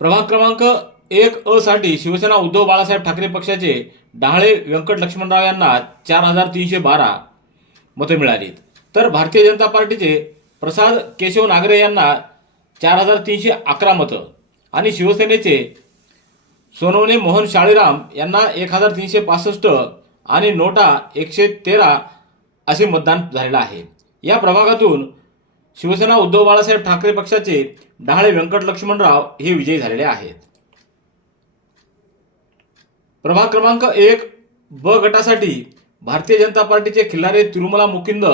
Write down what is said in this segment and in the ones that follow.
प्रभाग क्रमांक 1 साठी शिवसेना उद्धव बाळासाहेब ठाकरे पक्षाचे डहाळे व्यंकट लक्ष्मणराव यांना 4312 मतं मिळाली, तर भारतीय जनता पार्टीचे प्रसाद केशव नागरे यांना 4311 मतं आणि शिवसेनेचे सोनवणे मोहन शाळीराम यांना 1365 आणि नोटा 113 असे मतदान झालेलं आहे। या प्रभागातून शिवसेना उद्धव बाळासाहेब ठाकरे पक्षाचे डहाळे व्यंकट लक्ष्मणराव हे विजयी झालेले आहेत। प्रभाग क्रमांक 1 ब गटासाठी भारतीय जनता पार्टीचे खिल्लारे तिरुमला मुकिंद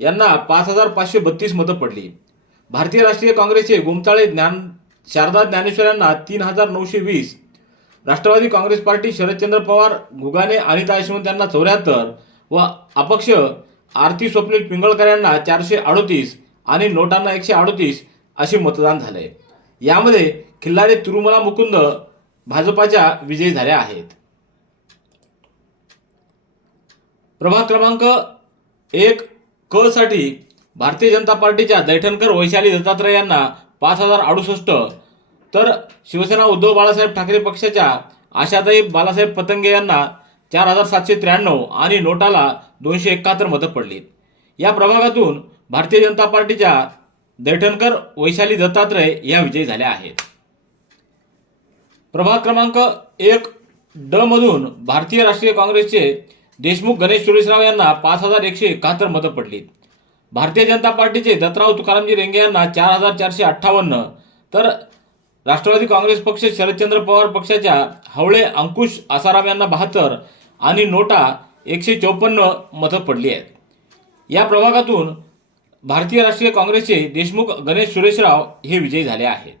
यांना 5532 मतं पडली। भारतीय राष्ट्रीय काँग्रेसचे गुमताळे शारदा ज्ञानेश्वर यांना 3920, राष्ट्रवादी काँग्रेस पार्टी शरदचंद्र पवार गुगाने अनिता यशवंत यांना 74 व अपक्ष आरती स्वप्नील पिंगळकर यांना 438 आणि नोटांना 138 असे मतदान झाले। यामध्ये खिल्लारे तिरुमला मुकुंद भाजपाच्या विजयी झाल्या आहेत। प्रभाग क्रमांक 1 क साठी भारतीय जनता पार्टीच्या दैठणकर वैशाली दत्तात्रय यांना 5068, तर शिवसेना उद्धव बाळासाहेब ठाकरे पक्षाच्या आशाताई बालासाहेब पतंगे यांना 4793 आणि नोटाला 271 मतं पडली। या प्रभागातून भारतीय जनता पार्टीच्या दैठणकर वैशाली दत्तात्रय या विजयी झाल्या आहेत। प्रभाग क्रमांक 1 ड मधून भारतीय राष्ट्रीय काँग्रेसचे देशमुख गणेश सुरेशराव यांना 5171 मतं पडली। भारतीय जनता पार्टीचे दत्तराव तुकारामजी रेंगे यांना 4458, तर राष्ट्रवादी काँग्रेस पक्ष शरदचंद्र पवार पक्षाच्या हवळे अंकुश आसाराम यांना 72 आणि नोटा 154 मतं पडली आहेत। या प्रभागातून भारतीय राष्ट्रीय काँग्रेसचे देशमुख गणेश सुरेशराव हे विजयी झाले आहेत।